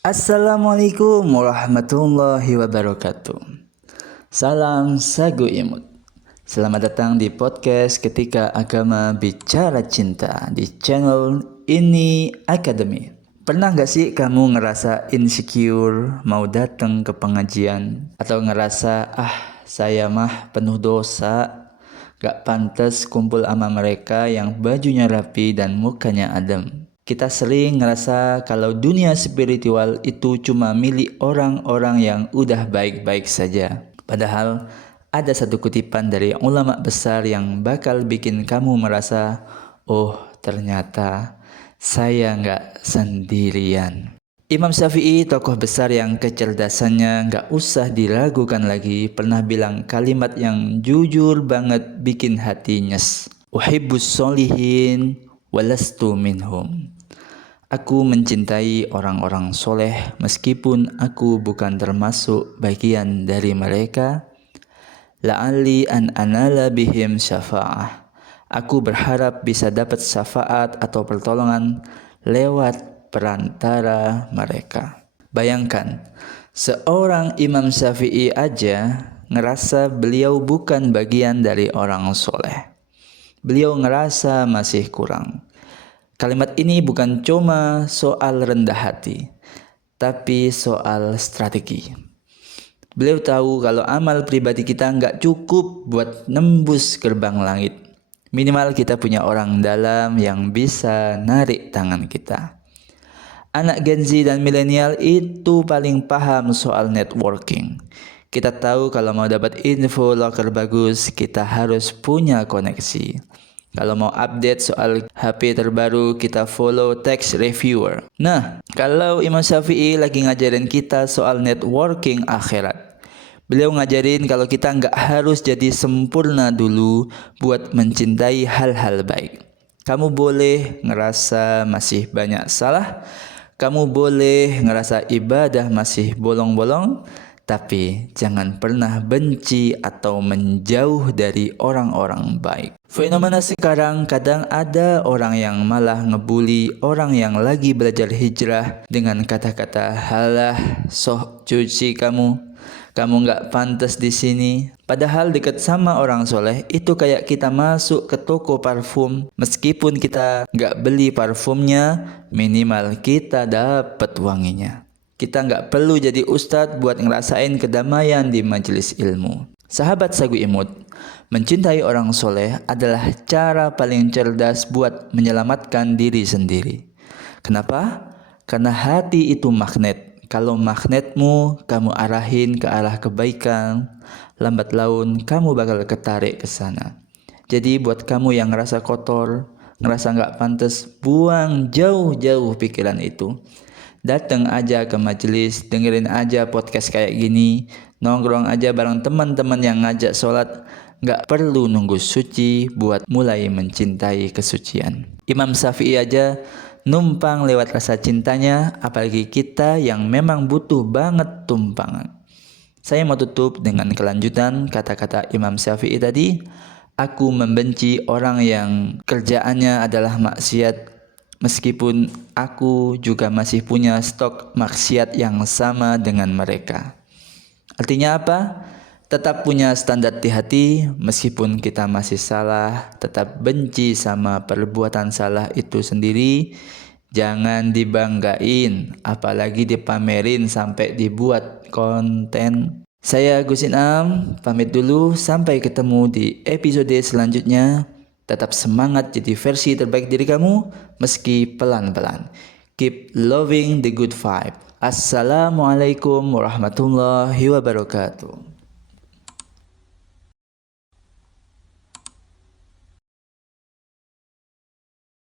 Assalamualaikum warahmatullahi wabarakatuh. Salam sagu imut. Selamat datang di podcast Ketika Agama Bicara Cinta di channel ini Academy. Pernah gak sih kamu ngerasa insecure mau datang ke pengajian? Atau ngerasa saya mah penuh dosa, gak pantas kumpul sama mereka yang bajunya rapi dan mukanya adem? Kita sering ngerasa kalau dunia spiritual itu cuma milik orang-orang yang udah baik-baik saja. Padahal ada satu kutipan dari ulama besar yang bakal bikin kamu merasa, oh ternyata saya nggak sendirian. Imam Syafi'i, tokoh besar yang kecerdasannya nggak usah diragukan lagi, pernah bilang kalimat yang jujur banget bikin hati nyes. Uhibbus solihin walastu minhum. Aku mencintai orang-orang soleh meskipun aku bukan termasuk bagian dari mereka. La'alli an anala bihim syafa'ah. Aku berharap bisa dapat syafaat atau pertolongan lewat perantara mereka. Bayangkan, seorang Imam Syafi'i aja ngerasa beliau bukan bagian dari orang soleh. Beliau ngerasa masih kurang. Kalimat ini bukan cuma soal rendah hati, tapi soal strategi. Beliau tahu kalau amal pribadi kita nggak cukup buat nembus gerbang langit. Minimal kita punya orang dalam yang bisa narik tangan kita. Anak Gen Z dan milenial itu paling paham soal networking. Kita tahu kalau mau dapat info loker bagus, kita harus punya koneksi. Kalau mau update soal HP terbaru, kita follow text reviewer. Nah, kalau Imam Syafi'i lagi ngajarin kita soal networking akhirat. Beliau ngajarin kalau kita nggak harus jadi sempurna dulu buat mencintai hal-hal baik. Kamu boleh ngerasa masih banyak salah. Kamu boleh ngerasa ibadah masih bolong-bolong. Tapi jangan pernah benci atau menjauh dari orang-orang baik. Fenomena sekarang kadang ada orang yang malah ngebully orang yang lagi belajar hijrah dengan kata-kata, halah soh cuci kamu nggak pantas di sini. Padahal dekat sama orang soleh itu kayak kita masuk ke toko parfum. Meskipun kita nggak beli parfumnya, minimal kita dapat wanginya. Kita nggak perlu jadi ustadz buat ngerasain kedamaian di majelis ilmu. Sahabat sagu imut, mencintai orang soleh adalah cara paling cerdas buat menyelamatkan diri sendiri. Kenapa? Karena hati itu magnet. Kalau magnetmu kamu arahin ke arah kebaikan, lambat laun kamu bakal ketarik ke sana. Jadi buat kamu yang ngerasa kotor, ngerasa nggak pantas, buang jauh-jauh pikiran itu. Datang aja ke majelis, dengerin aja podcast kayak gini, nongkrong aja bareng teman-teman yang ngajak sholat. Nggak perlu nunggu suci buat mulai mencintai kesucian. Imam Syafi'i aja numpang lewat rasa cintanya, apalagi kita yang memang butuh banget tumpangan. Saya mau tutup dengan kelanjutan kata-kata Imam Syafi'i tadi. Aku membenci orang yang kerjaannya adalah maksiat, meskipun aku juga masih punya stok maksiat yang sama dengan mereka. Artinya apa? Tetap punya standar di hati, meskipun kita masih salah, tetap benci sama perbuatan salah itu sendiri. Jangan dibanggain, apalagi dipamerin sampai dibuat konten. Saya Gus Inam, pamit dulu, sampai ketemu di episode selanjutnya. Tetap semangat jadi versi terbaik diri kamu meski pelan-pelan. Keep loving the good vibe. Assalamualaikum warahmatullahi wabarakatuh.